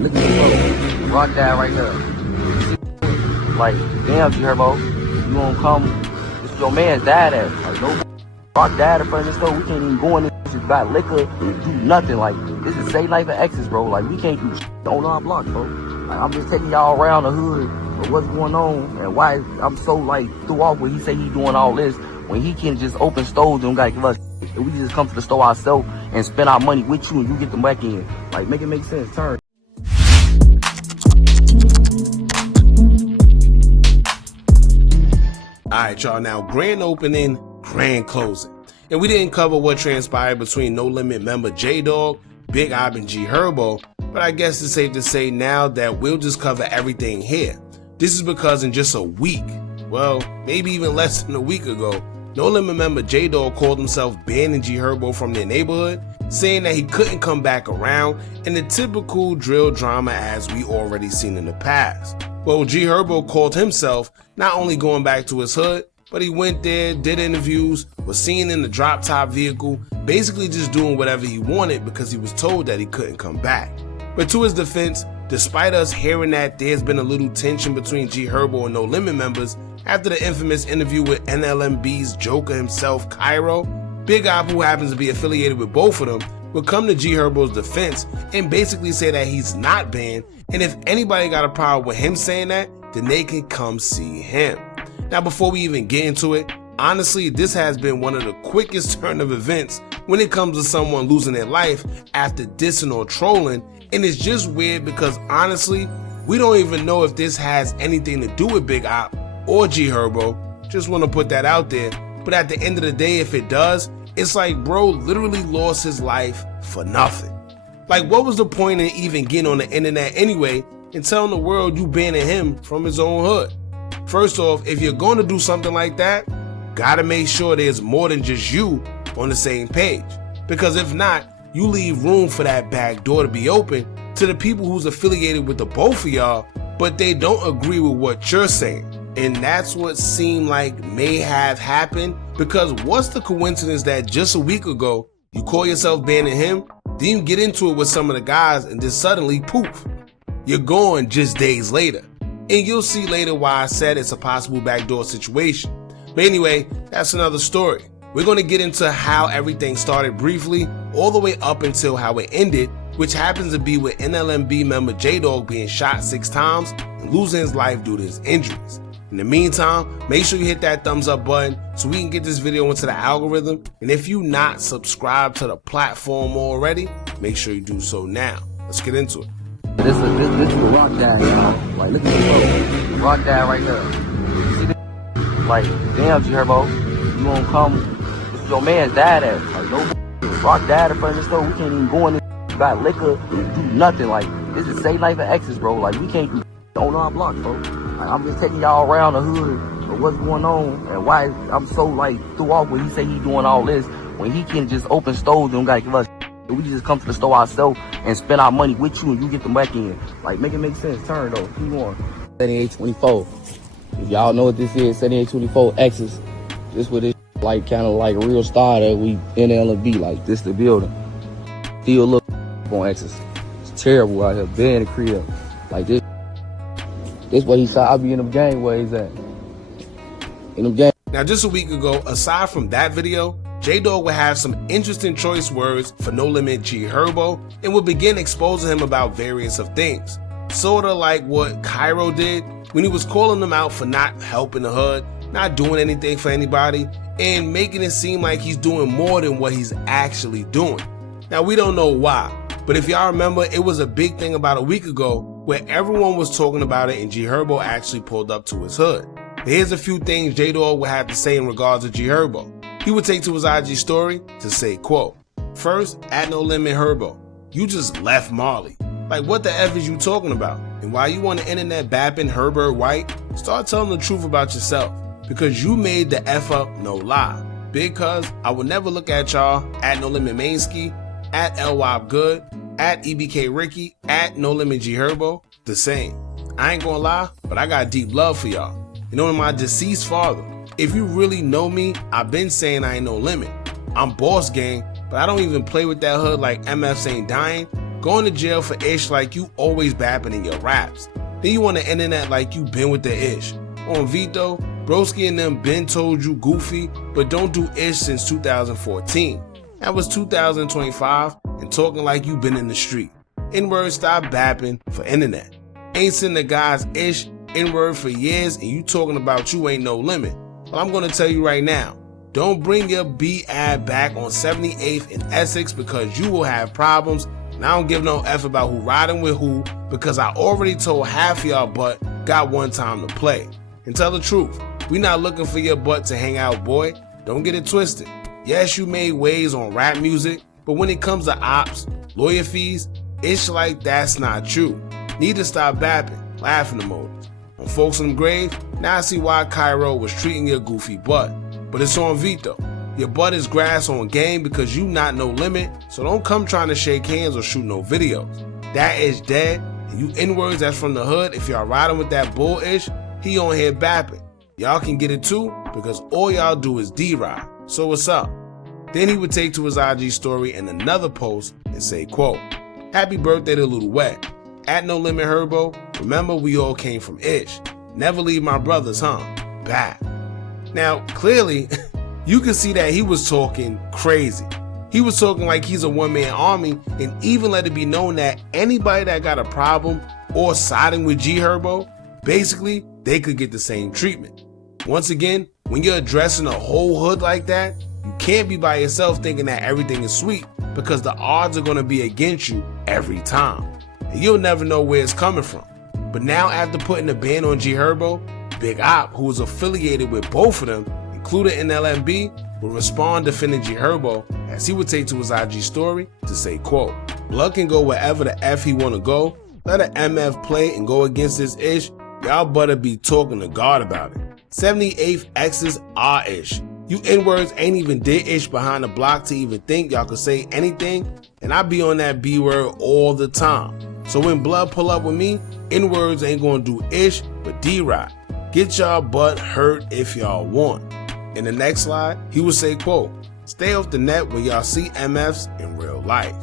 Like, look at this bro. Rock that right there. Like, damn, Herbo, you won't come. It's your man's dad at. Like, no rock dad in front of the store. We can't even go in this. Just got liquor and do nothing. Like, this is same life of exes, bro. Like, we can't do shit on our block, bro. Like, I'm just taking y'all around the hood of what's going on and why I'm so, like, threw off when he say he doing all this when he can just open stores and gotta give us shit. And we just come to the store ourselves and spend our money with you and you get them back in. Like, make it make sense. Turn. Alright, y'all, now grand opening, grand closing. And we didn't cover what transpired between No Limit member JDOG, Big Ob, and Herbo, but I guess it's safe to say now that we'll just cover everything here. This is because in just a week, well, maybe even less than a week ago, No Limit member JDOG called himself banning Herbo from their neighborhood, saying that he couldn't come back around, and the typical drill drama as we already seen in the past. Well, Herbo called himself not only going back to his hood, but he went there, did interviews, was seen in the drop top vehicle, basically just doing whatever he wanted because he was told that he couldn't come back. But to his defense, despite us hearing that there's been a little tension between Herbo and No Limit members after the infamous interview with NLMB's Joker himself, Cairo, Big Ob, who happens to be affiliated with both of them, would come to Herbo's defense and basically say that he's not banned, and if anybody got a problem with him saying that, then they can come see him. Now, before we even get into it, honestly, this has been one of the quickest turn of events when it comes to someone losing their life after dissing or trolling, and it's just weird because honestly, we don't even know if this has anything to do with Big Op or Herbo. Just want to put that out there, but at the end of the day, if it does, it's like bro literally lost his life for nothing. Like, what was the point in even getting on the internet anyway and telling the world you banning him from his own hood? First off, if you're going to do something like that, gotta make sure there's more than just you on the same page. Because if not, you leave room for that back door to be open to the people who's affiliated with the both of y'all, but they don't agree with what you're saying. And that's what seemed like may have happened, because what's the coincidence that just a week ago, you call yourself banning him, then you get into it with some of the guys, and then suddenly, poof, you're gone just days later. And you'll see later why I said it's a possible backdoor situation. But anyway, that's another story. We're going to get into how everything started briefly, all the way up until how it ended, which happens to be with NLMB member JDOG being shot 6 times and losing his life due to his injuries. In the meantime, make sure you hit that thumbs up button so we can get this video into the algorithm. And if you're not subscribed to the platform already, make sure you do so now. Let's get into it. This is a rock dad, y'all. Like, look at this bro. Rock dad right there. See this? Like, damn, Herbo, you won't come. It's your man's dad at. Like, no rock dad in front of the store. We can't even go in this. Got liquor and do nothing. Like, this is same life of exes, bro. Like, we can't do on our block, bro. Like, I'm just taking y'all around the hood of what's going on and why I'm so, like, threw off when he say he doing all this when he can just open stores and gotta give us shit. And we just come to the store ourselves and spend our money with you and you get them back in. Like, make it make sense. Turn though. Keep on. 7824. If y'all know what this is, 7824 X's. This what it like, kind of like a real star that we NLMB. Like, this the building. Still look on X's. It's terrible out here. Bed in the crib. Like this. This what he shot. I be in them gang where he's at. In them gang. Now, just a week ago, aside from that video, JDOG would have some interesting choice words for No Limit Herbo and would begin exposing him about various of things. Sorta like what Cairo did when he was calling him out for not helping the hood, not doing anything for anybody, and making it seem like he's doing more than what he's actually doing. Now, we don't know why, but if y'all remember, it was a big thing about a week ago where everyone was talking about it and Herbo actually pulled up to his hood. But here's a few things JDOG would have to say in regards to Herbo. He would take to his IG story to say, quote, "First, at No Limit Herbo, you just left Marley. Like, what the F is you talking about? And while you on the internet bapping Herbert White, start telling the truth about yourself. Because you made the F up, no lie. Because I will never look at y'all at No Limit Mainski, at LWOP Good, at EBK Ricky, at No Limit Herbo, the same. I ain't gonna lie, but I got deep love for y'all. You know, my deceased father. If you really know me, I've been saying I ain't no limit. I'm boss gang, but I don't even play with that hood like MFs ain't dying. going to jail for ish like you always bapping in your raps. Then you on the internet like you been with the ish. On Vito, Broski and them been told you goofy, but don't do ish since 2014. That was 2025 and talking like you been in the street. N-word stop bapping for internet. Ain't seen the guys ish N-word for years and you talking about you ain't no limit. Well, I'm gonna tell you right now, don't bring your B-ad back on 78th in Essex because you will have problems. And I don't give no F about who riding with who because I already told half y'all but got one time to play. And tell the truth, we not looking for your butt to hang out, boy. Don't get it twisted. Yes, you made waves on rap music, but when it comes to ops, lawyer fees, ish like that's not true. Need to stop bapping, laughing emojis. On Folks in the Grave, now I see why Cairo was treating your goofy butt. But it's on Vito. Your butt is grass on game because you not no limit, so don't come trying to shake hands or shoot no videos. That ish dead, and you N-words that's from the hood, if y'all riding with that bull ish, he on here bapping. Y'all can get it too because all y'all do is D-ride. So what's up? Then he would take to his IG story and another post and say, quote, "Happy birthday to Little Wet. At No Limit Herbo, remember we all came from ish. Never leave my brothers, huh? Bap." Now, clearly, you can see that he was talking crazy. He was talking like he's a one-man army and even let it be known that anybody that got a problem or siding with G Herbo, basically, they could get the same treatment. Once again, when you're addressing a whole hood like that, you can't be by yourself thinking that everything is sweet because the odds are going to be against you every time. And you'll never know where it's coming from. But now after putting the ban on G Herbo, Big Op, who was affiliated with both of them, including NLMB, will respond defending G Herbo as he would take to his IG story to say, quote, "Blood can go wherever the F he want to go. Let an MF play and go against this ish. Y'all better be talking to God about it. 78th X's are ish. You N-words ain't even did ish behind the block to even think y'all could say anything, and I be on that B-word all the time. So when Blood pull up with me, N-words ain't gonna do ish but D-ride. Get y'all butt hurt if y'all want." In the next slide, he would say, quote, "Stay off the net when y'all see MFs in real life."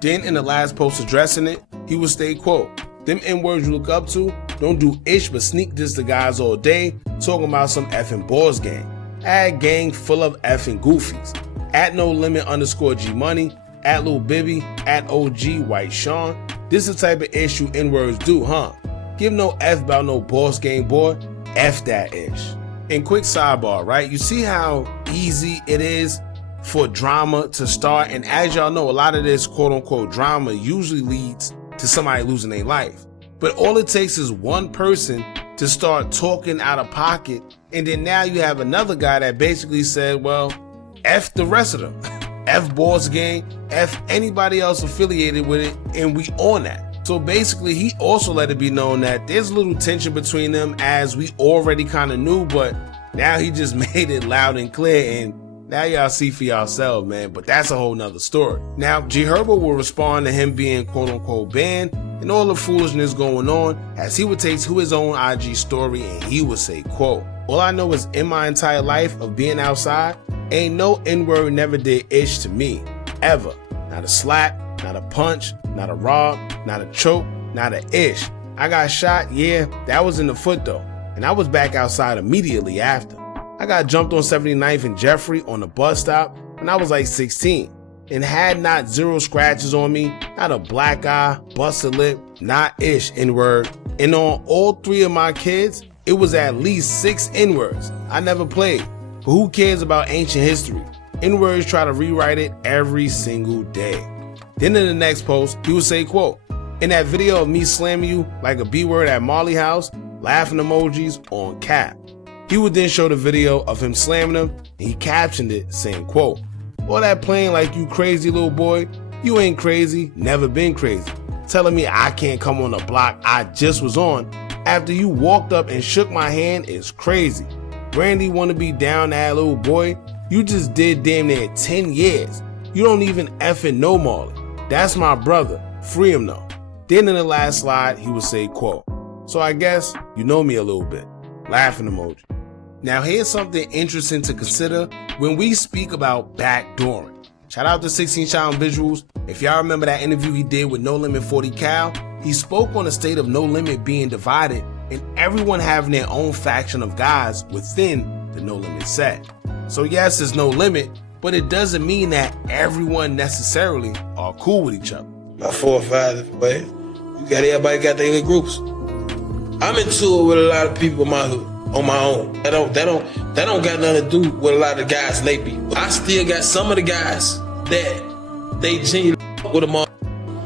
Then in the last post addressing it, he would say, quote, "Them N-words you look up to don't do ish but sneak diss the guys all day talking about some effing boss gang. Ad gang full of effing goofies. At No Limit _ G Money, at Lil Bibby, at OG White Sean. This is the type of ish you N-words do, huh? Give no F about no boss gang, boy. F that ish." And quick sidebar, right? You see how easy it is for drama to start, and as y'all know, a lot of this quote unquote drama usually leads to somebody losing their life. But all it takes is one person to start talking out of pocket, and then now you have another guy that basically said, well, F the rest of them. F boss gang, F anybody else affiliated with it, and we on that. So basically, he also let it be known that there's a little tension between them as we already kind of knew, but now he just made it loud and clear, and now y'all see for yourselves, man, but that's a whole nother story. Now, G Herbo will respond to him being quote-unquote banned and all the foolishness going on as he would take to his own IG story and he would say, quote, "All I know is in my entire life of being outside, ain't no N-word never did ish to me, ever. Not a slap, not a punch, not a rob, not a choke, not a ish. I got shot, yeah, that was in the foot though, and I was back outside immediately after. I got jumped on 79th and Jeffrey on the bus stop when I was like 16, and had not 0 scratches on me, not a black eye, busted lip, not ish N-word, and on all 3 of my kids, it was at least 6 N-words. I never played, but who cares about ancient history? N-words try to rewrite it every single day." Then in the next post, he would say, quote, "In that video of me slamming you like a B-word at Molly house, laughing emojis on cap." He would then show the video of him slamming him, and he captioned it saying, quote, "All that playing like you crazy little boy, you ain't crazy, never been crazy. Telling me I can't come on the block I just was on after you walked up and shook my hand is crazy. Brandy wanna be down that little boy, you just did damn near 10 years. You don't even effing know Marley. That's my brother, free him though." Then in the last slide, he would say, quote, "So I guess you know me a little bit," laughing emoji. Now here's something interesting to consider when we speak about backdooring. Shout out to 16 Shot on Visuals, If y'all remember that interview he did with No Limit 40 Cal, he spoke on the state of No Limit being divided and everyone having their own faction of guys within the No Limit set. So yes, there's no limit, but it doesn't mean that everyone necessarily are cool with each other. About 4 or 5 different ways. Everybody got their little groups. I'm in tour with a lot of people in my hood on my own. That don't got nothing to do with a lot of the guys they be. I still got some of the guys that they genuinely with them all,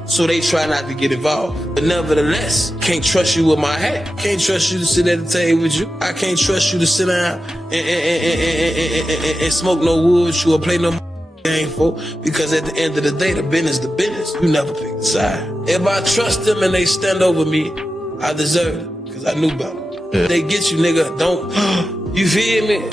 so they try not to get involved. But nevertheless, can't trust you with my hat. Can't trust you to sit at the table with you. I can't trust you to sit down and smoke no wood with you or play no game for, because at the end of the day, the business. You never pick the side. If I trust them and they stand over me, I deserve it, because I knew about it. Yeah. They get you, nigga. Don't, you feel me?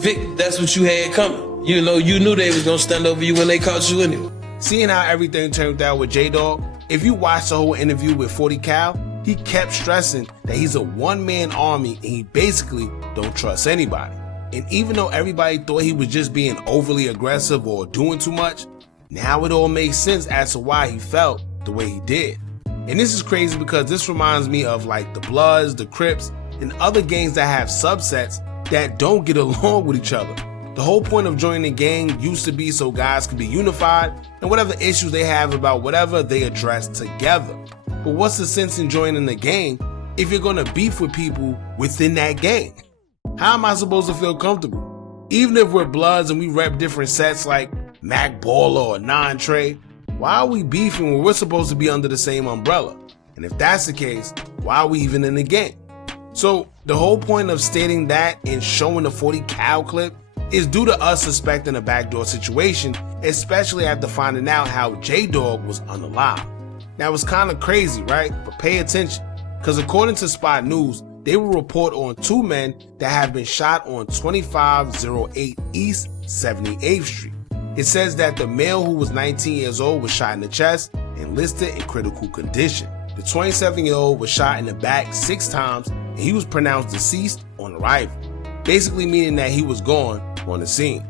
Vic, that's what you had coming. You know, you knew they was gonna stand over you when they caught you anyway. Seeing how everything turned out with JDOG, if you watch the whole interview with 40 Cal, he kept stressing that he's a one-man army and he basically don't trust anybody. And even though everybody thought he was just being overly aggressive or doing too much, now it all makes sense as to why he felt the way he did. And this is crazy because this reminds me of like the Bloods, the Crips, and other gangs that have subsets that don't get along with each other. The whole point of joining a gang used to be so guys could be unified and whatever issues they have about whatever they address together. But what's the sense in joining a gang if you're gonna beef with people within that gang? How am I supposed to feel comfortable? Even if we're Bloods and we rep different sets like Mac Baller or Non-Trey, why are we beefing when we're supposed to be under the same umbrella? And if that's the case, why are we even in the gang? So the whole point of stating that and showing the 40 Cal clip is due to us suspecting a backdoor situation, especially after finding out how JDOG was unalive. Now it's kind of crazy, right? But pay attention, because according to Spot News, they will report on 2 men that have been shot on 2508 East 78th Street. It says that the male, who was 19 years old, was shot in the chest and listed in critical condition. The 27-year-old was shot in the back 6 times and he was pronounced deceased on arrival, basically meaning that he was gone on the scene.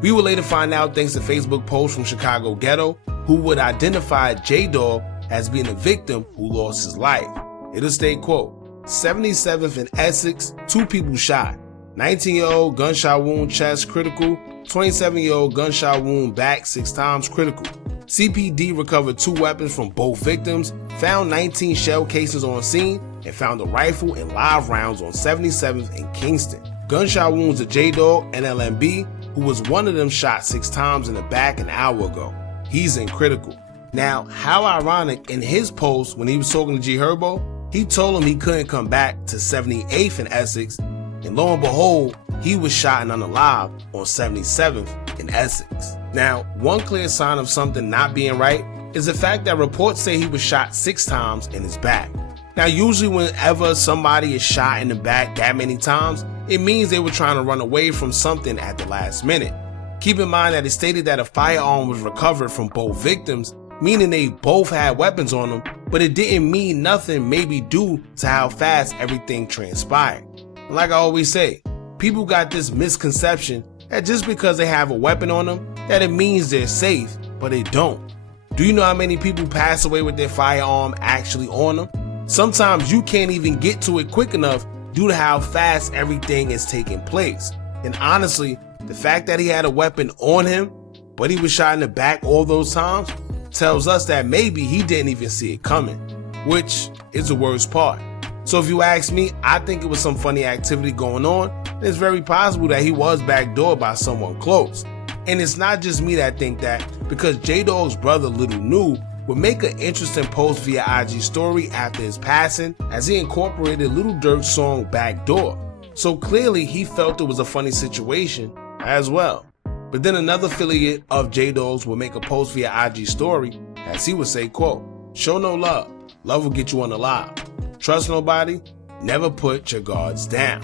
We would later find out thanks to Facebook posts from Chicago Ghetto, who would identify JDOG as being a victim who lost his life. It'll state, quote, 77th in Essex, 2 people shot. 19-year-old gunshot wound chest critical, 27-year-old gunshot wound back 6 times critical. CPD recovered 2 weapons from both victims, found 19 shell casings on scene, and found a rifle and live rounds on 77th and Kingston. Gunshot wounds to JDOG, NLMB, who was one of them, shot 6 times in the back an hour ago. He's in critical. Now, how ironic, in his post when he was talking to Herbo, he told him he couldn't come back to 78th in Essex, and lo and behold, he was shot and unalive on 77th in Essex. Now, one clear sign of something not being right is the fact that reports say he was shot 6 times in his back. Now, usually whenever somebody is shot in the back that many times, it means they were trying to run away from something at the last minute. Keep in mind that it stated that a firearm was recovered from both victims, meaning they both had weapons on them, but it didn't mean nothing, maybe due to how fast everything transpired. And like I always say, people got this misconception that just because they have a weapon on them, that it means they're safe, but they don't. Do you know how many people pass away with their firearm actually on them? Sometimes you can't even get to it quick enough due to how fast everything is taking place. And honestly, the fact that he had a weapon on him, but he was shot in the back all those times, tells us that maybe he didn't even see it coming, which is the worst part. So if you ask me, I think it was some funny activity going on, and it's very possible that he was backdoored by someone close. And it's not just me that think that, because JDOG's brother Little New would make an interesting post via IG story after his passing, as he incorporated Little Durk's song Backdoor. So clearly he felt it was a funny situation as well. But then another affiliate of JDOG's would make a post via IG story, as he would say, quote, "Show no love, love will get you unalive. Trust nobody, never put your guards down."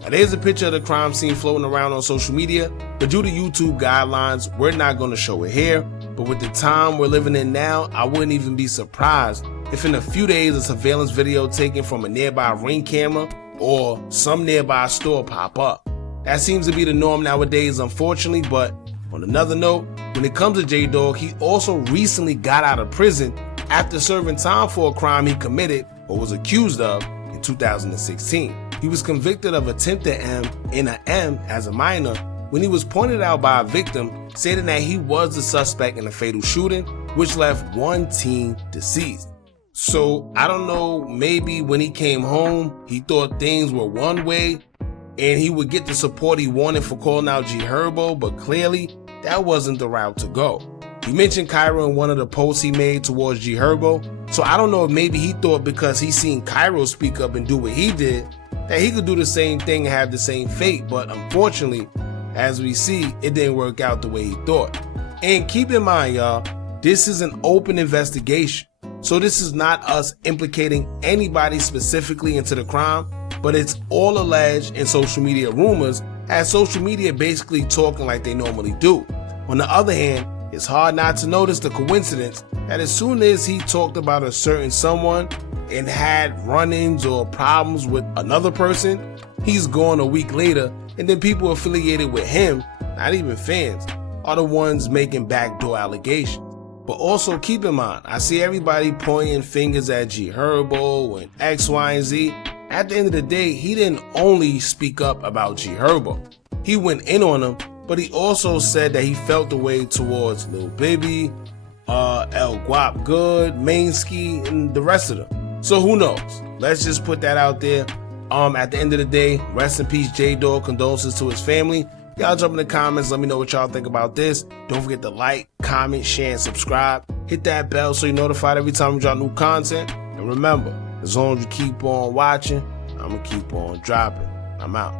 Now there's a picture of the crime scene floating around on social media, but due to YouTube guidelines, we're not going to show it here. But with the time we're living in now, I wouldn't even be surprised if in a few days a surveillance video taken from a nearby Ring camera or some nearby store pop up. That seems to be the norm nowadays, unfortunately, but On another note, when it comes to JDOG, he also recently got out of prison after serving time for a crime he committed or was accused of in 2016. He was convicted of attempted M in an M as a minor when he was pointed out by a victim stating that he was the suspect in a fatal shooting, which left one teen deceased. So I don't know, maybe when he came home, he thought things were one way and he would get the support he wanted for calling out Herbo, but clearly that wasn't the route to go. He mentioned Cairo in one of the posts he made towards Herbo, so I don't know if maybe he thought because he seen Cairo speak up and do what he did, that he could do the same thing and have the same fate, but unfortunately, as we see, it didn't work out the way he thought. And keep in mind, y'all, this is an open investigation, so this is not us implicating anybody specifically into the crime, but it's all alleged in social media rumors, as social media basically talking like they normally do. On the other hand, it's hard not to notice the coincidence that as soon as he talked about a certain someone and had run-ins or problems with another person, he's gone a week later, and then people affiliated with him, not even fans, are the ones making backdoor allegations. But also keep in mind, I see everybody pointing fingers at Herbo and X, Y, and Z. At the end of the day, he didn't only speak up about Herbo. He went in on him, but he also said that he felt the way towards Lil Bibby, El Guap Good, Mainski, and the rest of them. So who knows? Let's just put that out there. At the end of the day, rest in peace, JDOG. Condolences to his family. Y'all jump in the comments. Let me know what y'all think about this. Don't forget to like, comment, share, and subscribe. Hit that bell so you're notified every time we drop new content. And remember, as long as you keep on watching, I'm going to keep on dropping. I'm out.